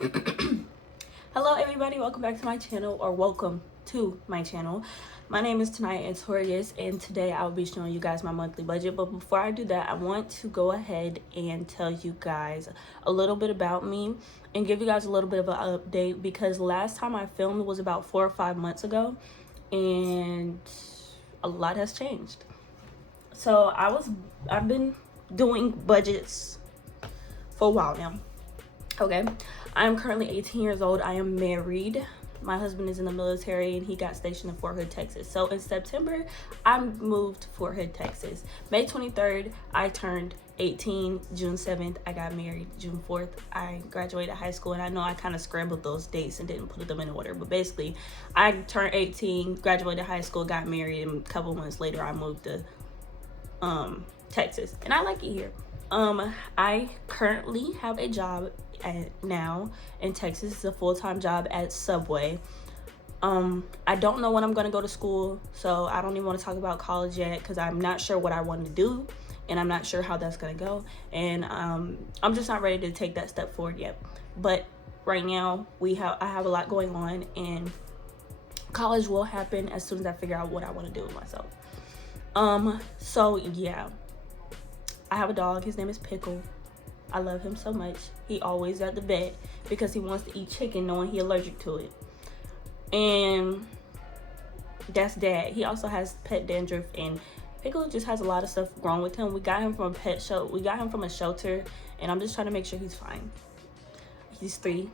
Hello everybody, welcome back to my channel, or welcome to my channel. My name is Tanaya Antorius, and today I will be showing you guys my monthly budget. But before I do that, I want to go ahead and tell you guys a little bit about me and give you guys a little bit of an update, because last time I filmed was about 4 or 5 months ago and a lot has changed. So I've been doing budgets for a while now. Okay, I'm currently 18 years old. I am married. My husband is in the military and he got stationed in Fort Hood, Texas. So in September, I moved to Fort Hood, Texas. May 23rd, I turned 18. June 7th, I got married. June 4th, I graduated high school. And I know I kind of scrambled those dates and didn't put them in order. But basically, I turned 18, graduated high school, got married, and a couple months later, I moved to Texas. And I like it here. I currently have a job now in Texas. It's a full-time job at Subway. I don't know when I'm gonna go to school, so I don't even want to talk about college yet, because I'm not sure what I want to do and I'm not sure how that's gonna go, and I'm just not ready to take that step forward yet. But right now I have a lot going on, and college will happen as soon as I figure out what I want to do with myself. So yeah, I have a dog. His name is Pickle. I love him so much. He always at the vet because he wants to eat chicken knowing he's allergic to it. And that's Dad. He also has pet dandruff, and Pickle just has a lot of stuff wrong with him. We got him from a shelter, and I'm just trying to make sure he's fine. He's 3,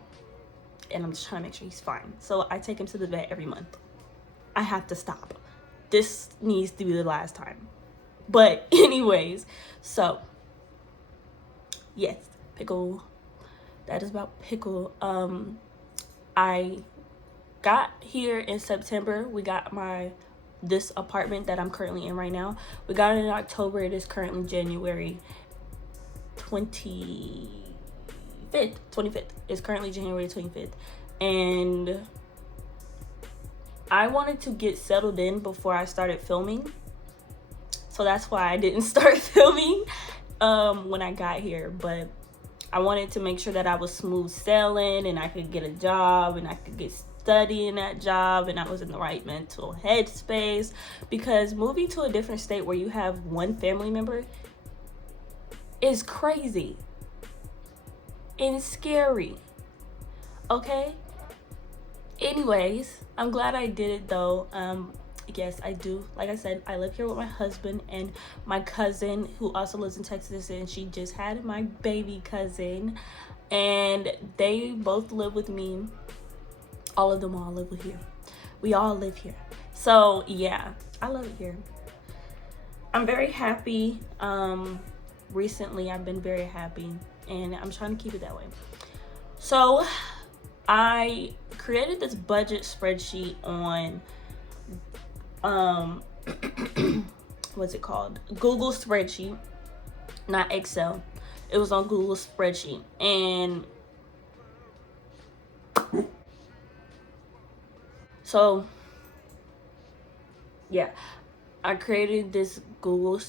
and I'm just trying to make sure he's fine. So I take him to the vet every month. I have to stop. This needs to be the last time. But anyways, so yes, Pickle. That is about Pickle. I got here in September. We got this apartment that I'm currently in right now. We got it in October. It is currently January 25th. It's currently January 25th. And I wanted to get settled in before I started filming. So that's why I didn't start filming when I got here. But I wanted to make sure that I was smooth sailing and I could get a job and I could get studying that job and I was in the right mental headspace, because moving to a different state where you have one family member is crazy and scary. Okay? Anyways, I'm glad I did it though. Yes, I do. Like I said, I live here with my husband and my cousin, who also lives in Texas, and she just had my baby cousin, and they both live with me. All of them all live here. We all live here. So yeah, I love it here. I'm very happy. Recently I've been very happy, and I'm trying to keep it that way. So I created this budget spreadsheet on what's it called? Google spreadsheet, not Excel. It was on Google spreadsheet, and so yeah, I created this Google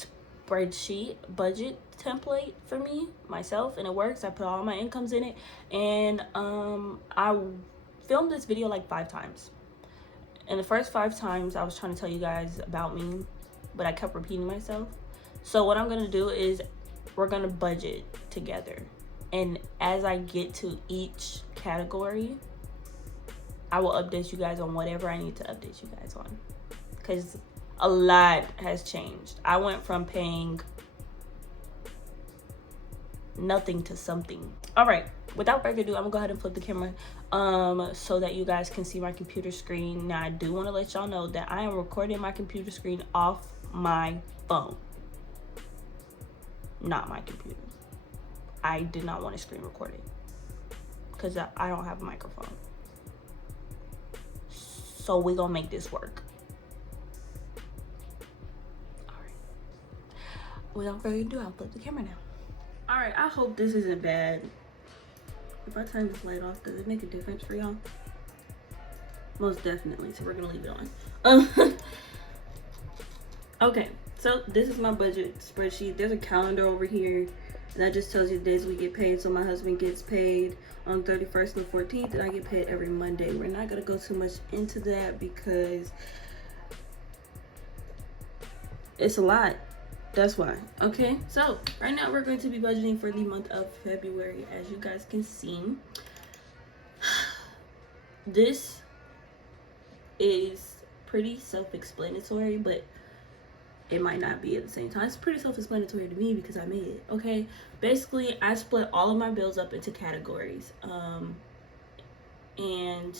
spreadsheet budget template for myself, and it works. I put all my incomes in it, and I filmed this video like 5 times. And the first 5 times I was trying to tell you guys about me, but I kept repeating myself. So what I'm gonna do is we're gonna budget together, and as I get to each category, I will update you guys on whatever I need to update you guys on, because a lot has changed. I went from paying nothing to something. All right, without further ado, I'm gonna go ahead and flip the camera so that you guys can see my computer screen. Now I do want to let y'all know that I am recording my computer screen off my phone, not my computer. I did not want to screen record it because I don't have a microphone. So we're gonna make this work. All right, without further ado, I'll flip the camera now. All right, I hope this isn't bad. If I turn this light off, does it make a difference for y'all? Most definitely, so we're gonna leave it on. Okay, so this is my budget spreadsheet. There's a calendar over here And that just tells you the days we get paid. So my husband gets paid on 31st and 14th, and I get paid every Monday. We're not going to go too much into that because it's a lot. That's why. Okay, so right now we're going to be budgeting for the month of February. As you guys can see, this is pretty self-explanatory, but it might not be at the same time. It's pretty self-explanatory to me because I made it. Okay, basically I split all of my bills up into categories, and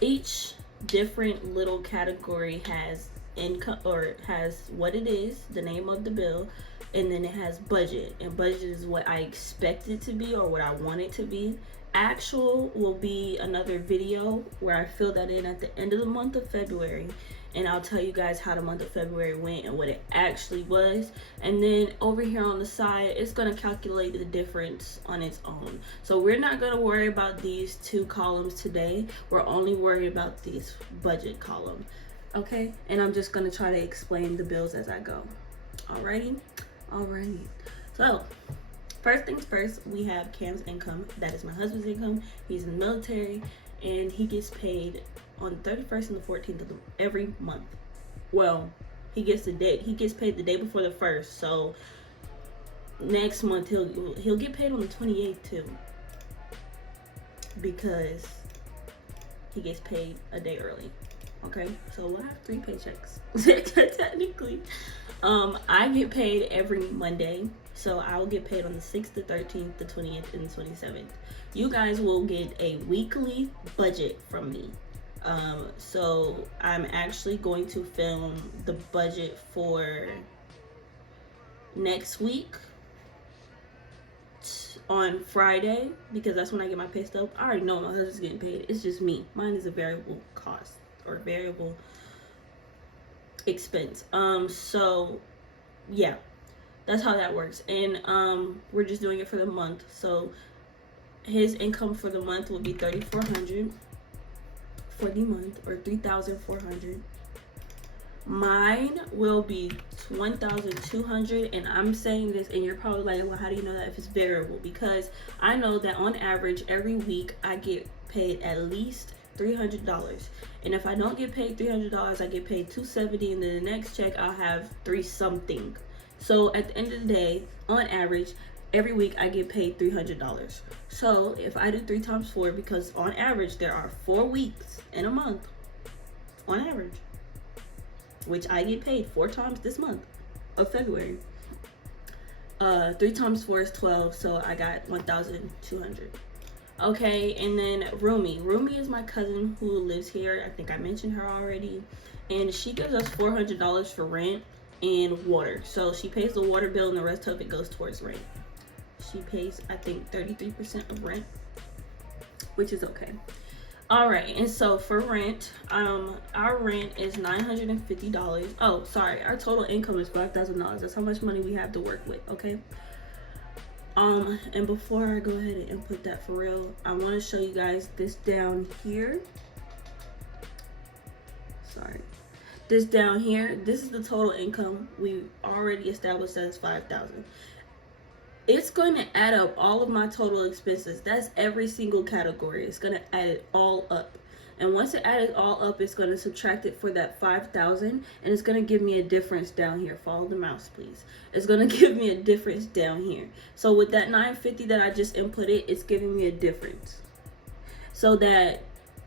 each different little category has income, or has what it is, the name of the bill, and then it has budget, and budget is what I expect it to be or what I want it to be. Actual will be another video where I fill that in at the end of the month of February, and I'll tell you guys how the month of February went and what it actually was. And then over here on the side, it's going to calculate the difference on its own. So we're not going to worry about these two columns today. We're only worried about this budget column. Okay, and I'm just going to try to explain the bills as I go. Alrighty. So first things first, we have Cam's income. That is my husband's income. He's in the military, and he gets paid on the 31st and the 14th of every month. Well, he gets paid the day before the 1st. So next month he'll get paid on the 28th too, because he gets paid a day early. Okay, so we'll have 3 paychecks technically. I get paid every Monday. So I'll get paid on the 6th, the 13th, the 20th, and the 27th. You guys will get a weekly budget from me. So I'm actually going to film the budget for next week on Friday, because that's when I get my pay stub. I already know my husband's getting paid. It's just me. Mine is a variable cost or variable expense. So yeah. That's how that works. And we're just doing it for the month. So his income for the month will be $3,400 for the month, or $3,400. Mine will be $1,200, and I'm saying this, and you're probably like, well, how do you know that if it's variable? Because I know that on average every week I get paid at least $300, and if I don't get paid $300, I get paid $270, and then the next check I'll have 3 something. So at the end of the day, on average, every week I get paid $300. So if I do 3 times 4, because on average there are 4 weeks in a month, on average, which I get paid 4 times this month of February. 3 times 4 is 12, so I got 1,200. Okay, and then Rumi is my cousin who lives here. I think I mentioned her already, and she gives us $400 for rent and water. So she pays the water bill, and the rest of it goes towards rent. She pays, I think, 33% of rent, which is okay. All right, and so for rent, our rent is $950. Oh, sorry, our total income is $5,000. That's how much money we have to work with. Okay. And before I go ahead and input that for real, I want to show you guys this down here. Sorry. This down here, this is the total income. We already established that it's $5,000. It's going to add up all of my total expenses. That's every single category. It's going to add it all up. And once it added all up, it's going to subtract it for that $5,000, and it's going to give me a difference down here. Follow the mouse, please. It's going to give me a difference down here. So with that $950 that I just inputted, it's giving me a difference, so that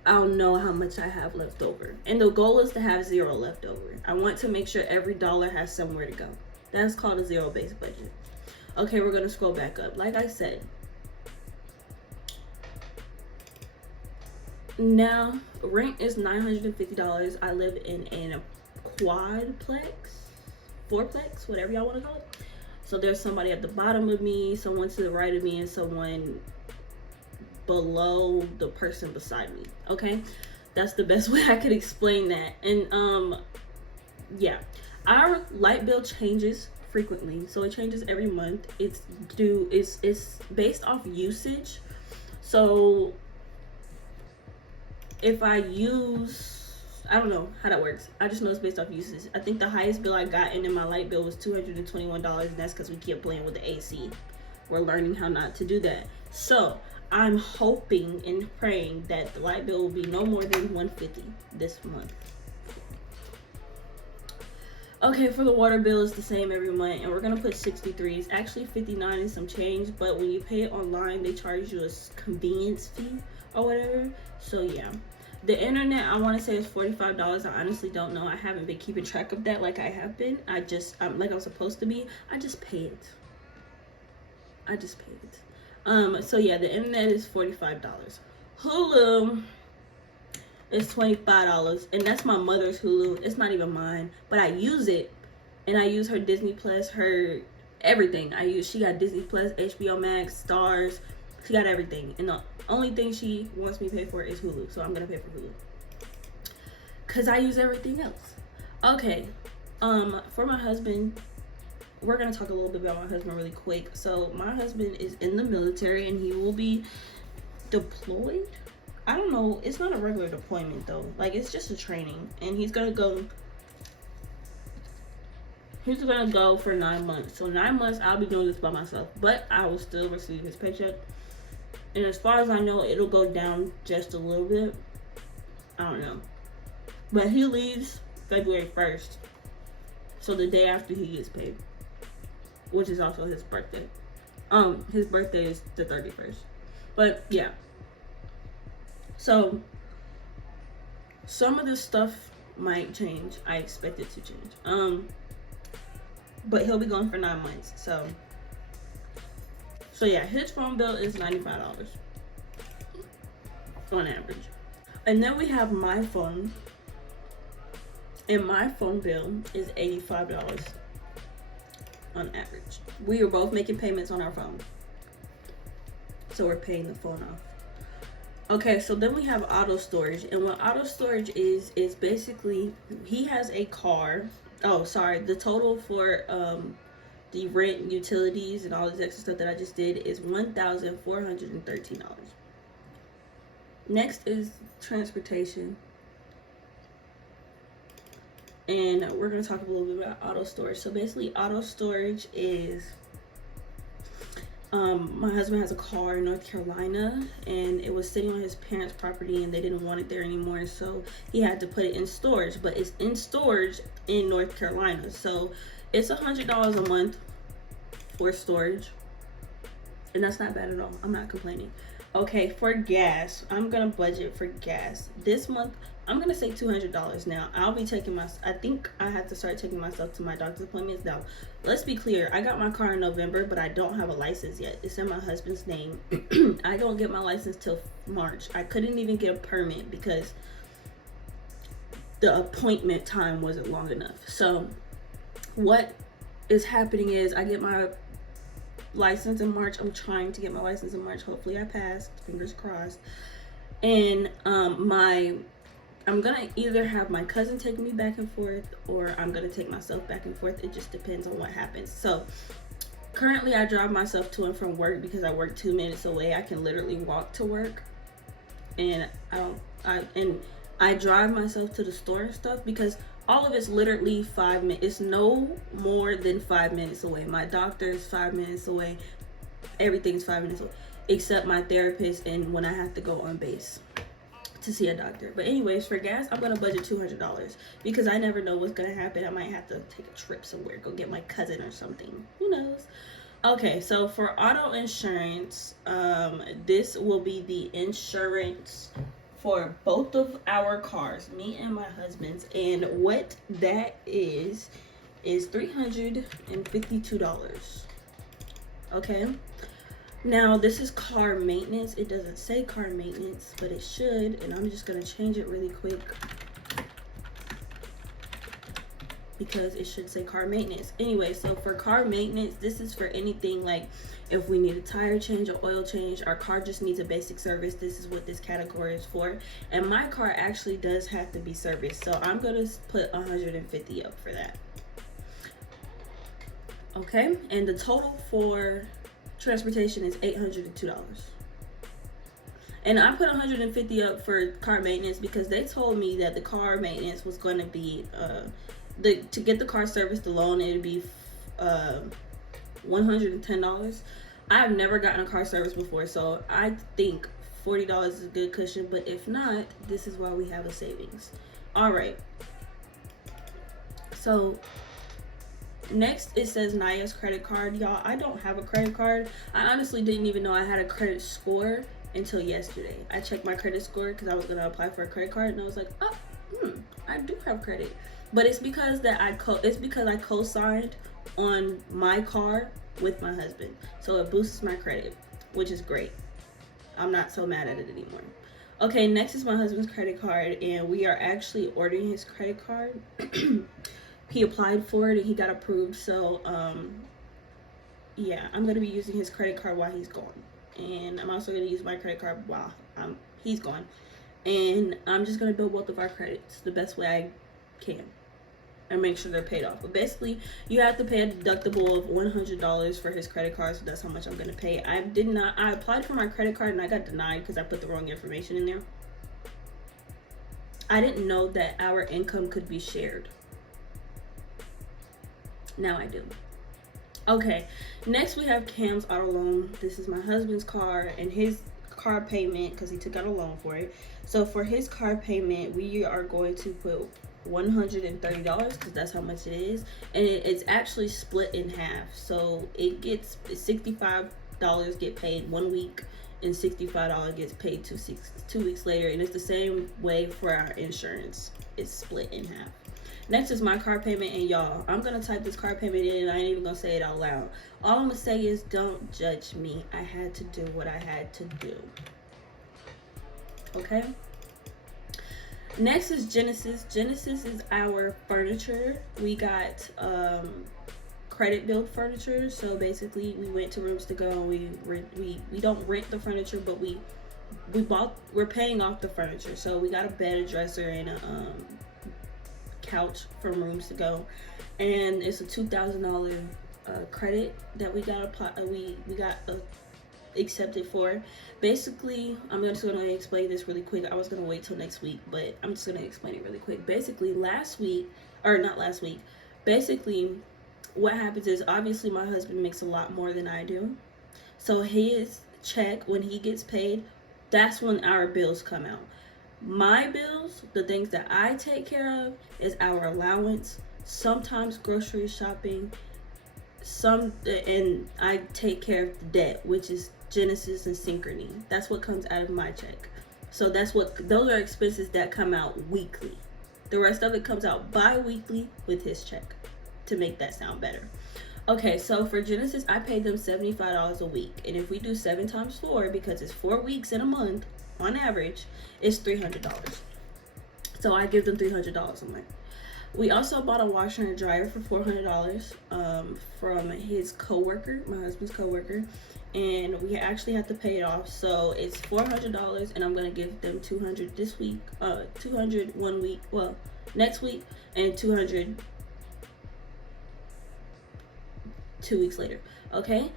I'll know how much I have left over. And the goal is to have 0 left over. I want to make sure every dollar has somewhere to go. That's called a zero-based budget. Okay, we're going to scroll back up. Like I said, now rent is $950. I live in a quadplex, fourplex, whatever y'all want to call it. So there's somebody at the bottom of me, someone to the right of me, and someone below the person beside me. Okay, that's the best way I could explain that. And yeah, our light bill changes frequently, so it changes every month. It's based off usage. So if I I don't know how that works. I just know it's based off usage. I think the highest bill I got in my light bill was $221, and that's because we kept playing with the AC. We're learning how not to do that. So I'm hoping and praying that the light bill will be no more than $150 this month. Okay, for the water bill, it's the same every month, and we're gonna put 63. It's actually 59 and some change, but when you pay it online, they charge you a convenience fee or whatever. So yeah, the internet, I want to say is $45. I honestly don't know. I haven't been keeping track of that like I have been. Like I'm supposed to be. I just pay it. So yeah, the internet is $45. Hulu is $25, and that's my mother's Hulu. It's not even mine, but I use it, and I use her Disney Plus, her everything. She got Disney Plus, HBO Max, Stars. She got everything, and the only thing she wants me to pay for is Hulu, so I'm gonna pay for Hulu because I use everything else. Okay, for my husband, we're gonna talk a little bit about my husband really quick. So my husband is in the military, and he will be deployed. I don't know, it's not a regular deployment though, like it's just a training, and he's gonna go for 9 months. So 9 months I'll be doing this by myself, but I will still receive his paycheck, and as far as I know, it'll go down just a little bit. I don't know, but he leaves February 1st, so the day after he gets paid, which is also his birthday. His birthday is the 31st, but yeah. So some of this stuff might change. I expect it to change. But he'll be gone for 9 months. So yeah, his phone bill is $95 on average. And then we have my phone, and my phone bill is $85 on average. We are both making payments on our phone, so we're paying the phone off. Okay, so then we have auto storage, and what auto storage is basically, he has a car. Oh, sorry, the total for the rent, utilities, and all this extra stuff that I just did is $1,413. Next is transportation, and we're going to talk a little bit about auto storage. So basically, auto storage is my husband has a car in North Carolina, and it was sitting on his parents' property, and they didn't want it there anymore, so he had to put it in storage. But it's in storage in North Carolina, so it's $100 a month for storage, and that's not bad at all. I'm not complaining. Okay, for gas, I'm gonna budget for gas this month. I'm gonna say $200. Now I'll be taking I think I have to start taking myself to my doctor's appointments. Now let's be clear, I got my car in November, but I don't have a license yet. It's in my husband's name. I don't get my license till March. I couldn't even get a permit because the appointment time wasn't long enough. So what is happening is I get my license in March. I'm trying to get my license in March. Hopefully I pass, fingers crossed. And I'm gonna either have my cousin take me back and forth, or I'm gonna take myself back and forth. It just depends on what happens. So currently I drive myself to and from work because I work 2 minutes away. I can literally walk to work, and I drive myself to the store and stuff because all of it's literally 5 minutes. It's no more than 5 minutes away. My doctor is 5 minutes away. Everything's 5 minutes away, except my therapist and when I have to go on base to see a doctor. But anyways, for gas, I'm gonna budget $200 because I never know what's gonna happen. I might have to take a trip somewhere, go get my cousin or something. Who knows? Okay, so for auto insurance, this will be the insurance for both of our cars, me and my husband's, and what that is $352. Okay, now this is car maintenance. It doesn't say car maintenance, but it should, and I'm just gonna change it really quick because it should say car maintenance. Anyway, so for car maintenance, this is for anything like if we need a tire change or oil change, our car just needs a basic service, this is what this category is for. And my car actually does have to be serviced, so I'm gonna put 150 up for that. Okay, and the total for transportation is $802. And I put 150 up for car maintenance because they told me that the car maintenance was going to be to get the car serviced alone, it'd be $110. I've never gotten a car service before, so I think $40 is a good cushion, but if not, this is why we have a savings. All right, so next it says Naya's credit card. Y'all, I don't have a credit card. I honestly didn't even know I had a credit score until yesterday. I checked my credit score because I was gonna apply for a credit card, and I was like, oh, I do have credit. But it's because that I co-signed on my car with my husband, so it boosts my credit, which is great. I'm not so mad at it anymore. Okay, next is my husband's credit card, and we are actually ordering his credit card. He applied for it and he got approved, so yeah, I'm gonna be using his credit card while he's gone, and I'm also gonna use my credit card while he's gone, and I'm just gonna build both of our credits the best way I can and make sure they're paid off. But basically, you have to pay a deductible of $100 for his credit card, so that's how much I'm gonna pay. I applied for my credit card and I got denied because I put the wrong information in there. I didn't know that our income could be shared. Now I do. Okay, next we have Cam's auto loan. This is my husband's car and his car payment because he took out a loan for it. So for his car payment, we are going to put $130 because that's how much it is, and it's actually split in half. So it gets $65 get paid 1 week and $65 gets paid 2 weeks later, and it's the same way for our insurance. It's split in half. Next is my car payment, and y'all, I'm gonna type this car payment in and I ain't even gonna say it out loud. All I'm gonna say is don't judge me. I had to do what I had to do. Okay? Next is Genesis. Genesis is our furniture. We got credit build furniture. So basically, we went to Rooms to Go. We don't rent the furniture, but we're paying off the furniture. So we got a bed, a dresser, and a couch from Rooms to Go, and it's a $2,000 credit that we got accepted for. Basically, I'm just going to explain this really quick. I was going to wait till next week, but I'm just going to explain it really quick. Basically, basically what happens is, obviously my husband makes a lot more than I do, so his check, when he gets paid, that's when our bills come out. My bills, the things that I take care of, is our allowance, sometimes grocery shopping, and I take care of the debt, which is Genesis and Synchrony. That's what comes out of my check. So those are expenses that come out weekly. The rest of it comes out bi-weekly with his check, to make that sound better. Okay, so for Genesis, I paid them $75 a week, and if we do 7 times 4, because it's 4 weeks in a month on average, it's $300. So I give them $300 a month. We also bought a washer and a dryer for $400 from his coworker, my husband's coworker, and we actually have to pay it off. So it's $400, and I'm gonna give them $200 this week, $200 1 week, well, next week, and $200 2 weeks later. Okay.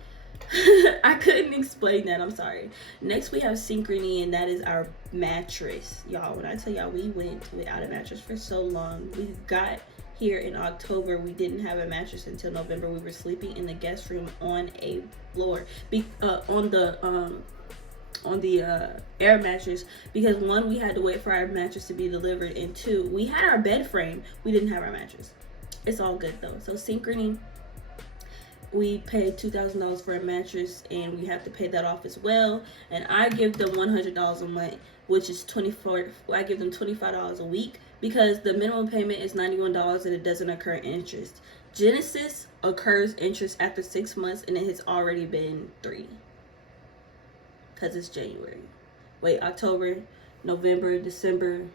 I couldn't explain that, I'm sorry. Next we have Synchrony, and that is our mattress. Y'all, when I tell y'all we went without a mattress for so long, we got here in October, we didn't have a mattress until November. We were sleeping in the guest room on a floor, on the air mattress, because 1, we had to wait for our mattress to be delivered, and 2, we had our bed frame, we didn't have our mattress. It's all good though. So Synchrony, we paid $2,000 for a mattress, and we have to pay that off as well. And I give them $100 a month, which is I give them $25 a week, because the minimum payment is $91 and it doesn't occur interest. Genesis occurs interest after 6 months, and it has already been 3, because it's January. Wait, October, November, December,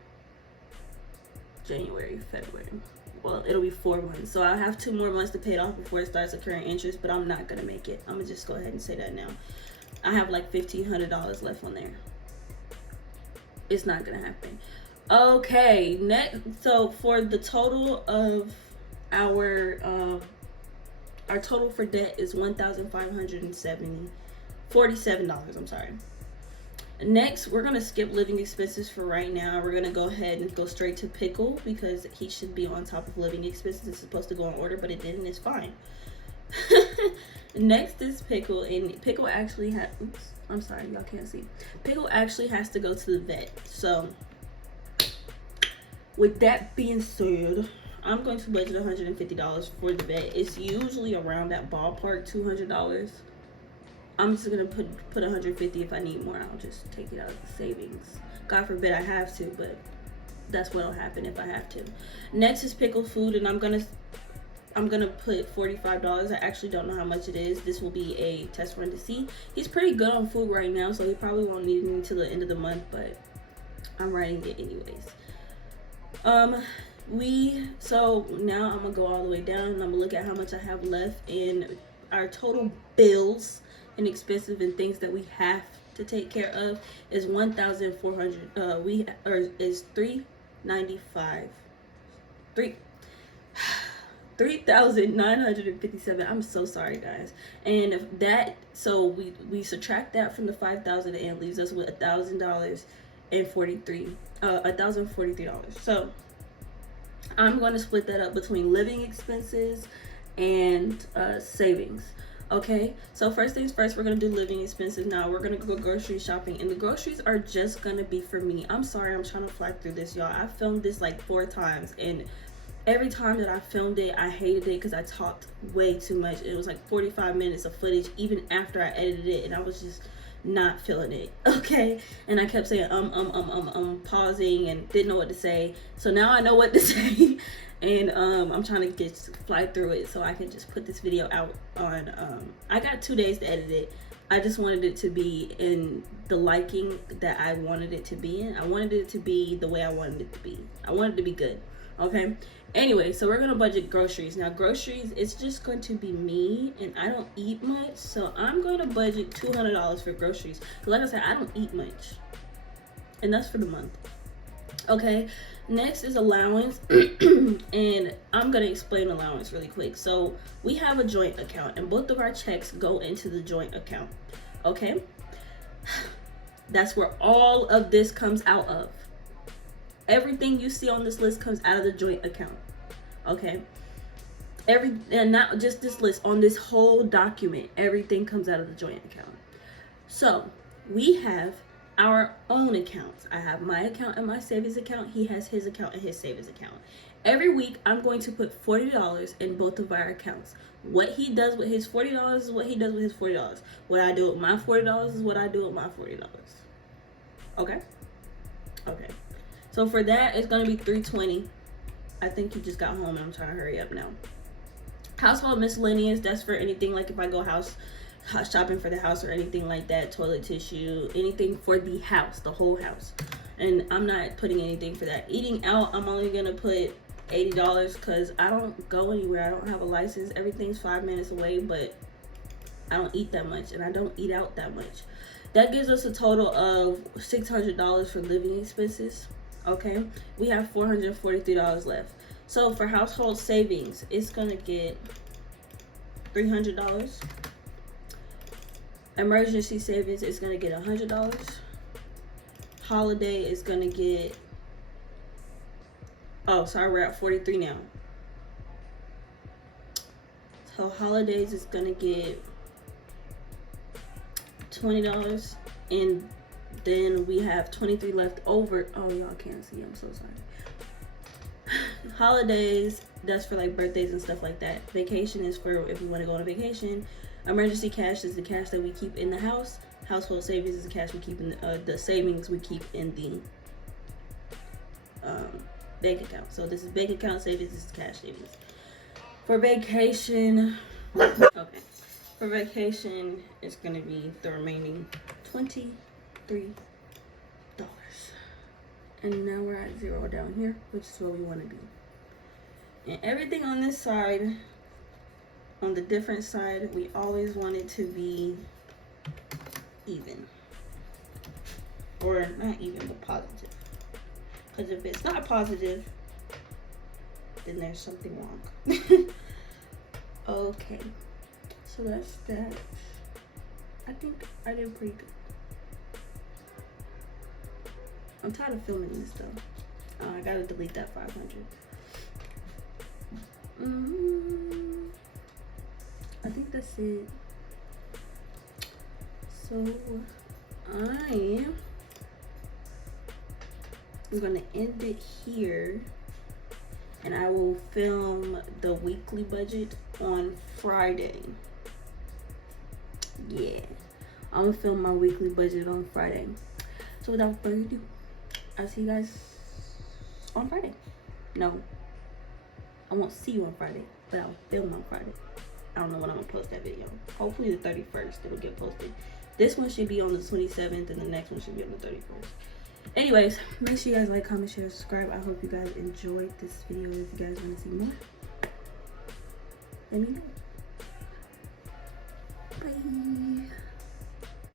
January, February. Well, it'll be 4 months, so I'll have 2 more months to pay it off before it starts accruing interest, but I'm not gonna make it. I'm gonna just go ahead and say that now. I have like $1,500 left on there. It's not gonna happen. Okay, next, so for the total of our total for debt is $1,547. I'm sorry. Next, we're gonna skip living expenses for right now. We're gonna go ahead and go straight to pickle because he should be on top of living expenses. It's supposed to go in order, but it didn't. It's fine. Next is pickle, and pickle actually has. Oops, I'm sorry, y'all can't see. Pickle actually has to go to the vet. So, with that being said, I'm going to budget $150 for the vet. It's usually around that ballpark, $200. I'm just gonna put $150. If I need more, I'll just take it out of the savings. God forbid I have to, but that's what'll happen if I have to. Next is pickle food, and I'm gonna put $45. I actually don't know how much it is. This will be a test run to see. He's pretty good on food right now, so he probably won't need it until the end of the month, but I'm writing it anyways. So now I'm gonna go all the way down, and I'm gonna look at how much I have left in our total bills and expensive and things that we have to take care of is $1,400. Is $395. $3,957. I'm so sorry, guys. And that, so we subtract that from the $5,000 and leaves us with $1,043. So I'm going to split that up between living expenses and savings. Okay, so first things first, we're gonna do living expenses. Now we're gonna go grocery shopping, and the groceries are just gonna be for me. I'm sorry, I'm trying to fly through this, y'all. I filmed this like 4 times, and every time that I filmed it, I hated it because I talked way too much. It was like 45 minutes of footage even after I edited it, and I was just not feeling it. Okay, and I kept saying pausing and didn't know what to say. So now I know what to say. And I'm trying to fly through it so I can just put this video out on I got 2 days to edit it. I just wanted it to be in the liking that I wanted it to be in. I wanted it to be the way I wanted it to be. I wanted it to be good. Okay, anyway, so we're gonna budget groceries. Now groceries, it's just going to be me, and I don't eat much, so I'm gonna budget $200 for groceries, because like I said, I don't eat much, and that's for the month. Okay, next is allowance. And I'm gonna explain allowance really quick. So we have a joint account, and both of our checks go into the joint account. Okay, that's where all of this comes out of. Everything you see on this list comes out of the joint account. Okay, and not just this list, on this whole document, everything comes out of the joint account. So we have our own accounts. I have my account and my savings account. He has his account and his savings account. Every week, I'm going to put $40 in both of our accounts. What he does with his $40 is what he does with his $40. What I do with my $40 is what I do with my $40. Okay? Okay. So for that, it's going to be $320. I think you just got home and I'm trying to hurry up now. Household miscellaneous, that's for anything like if I go house shopping for the house or anything like that, toilet tissue, anything for the house, the whole house. And I'm not putting anything for that. Eating out, I'm only going to put $80 because I don't go anywhere. I don't have a license. Everything's 5 minutes away, but I don't eat that much, and I don't eat out that much. That gives us a total of $600 for living expenses. Okay, we have $443 left. So for household savings, it's gonna get $300. Emergency savings is gonna get $100. Holiday is gonna get, oh sorry, we're at 43 now. So holidays is gonna get $20, and then we have 23 left over. Oh, y'all can't see, I'm so sorry. Holidays, that's for like birthdays and stuff like that. Vacation is for if we want to go on a vacation. Emergency cash is the cash that we keep in the house. Household savings is the cash we keep in the savings we keep in the bank account. So this is bank account savings, this is cash savings. For vacation, okay. For vacation, it's gonna be the remaining $23. And now we're at zero down here, which is where we want to be. And everything on this side, on the different side, we always want it to be even. Or not even, but positive. Because if it's not positive, then there's something wrong. Okay. So that's that. I think I did pretty good. I'm tired of filming this though. I gotta delete that 500. I think that's it. So I'm gonna end it here, and I will film the weekly budget on Friday. Yeah, I'm gonna film my weekly budget on Friday. So without further ado, I'll see you guys on Friday. No, I won't see you on Friday, but I'll film on Friday. I don't know when I'm gonna post that video. Hopefully the 31st it'll get posted. This one should be on the 27th, and the next one should be on the 31st. Anyways, make sure you guys like, comment, share, subscribe. I hope you guys enjoyed this video. If you guys want to see more, let me know. Bye.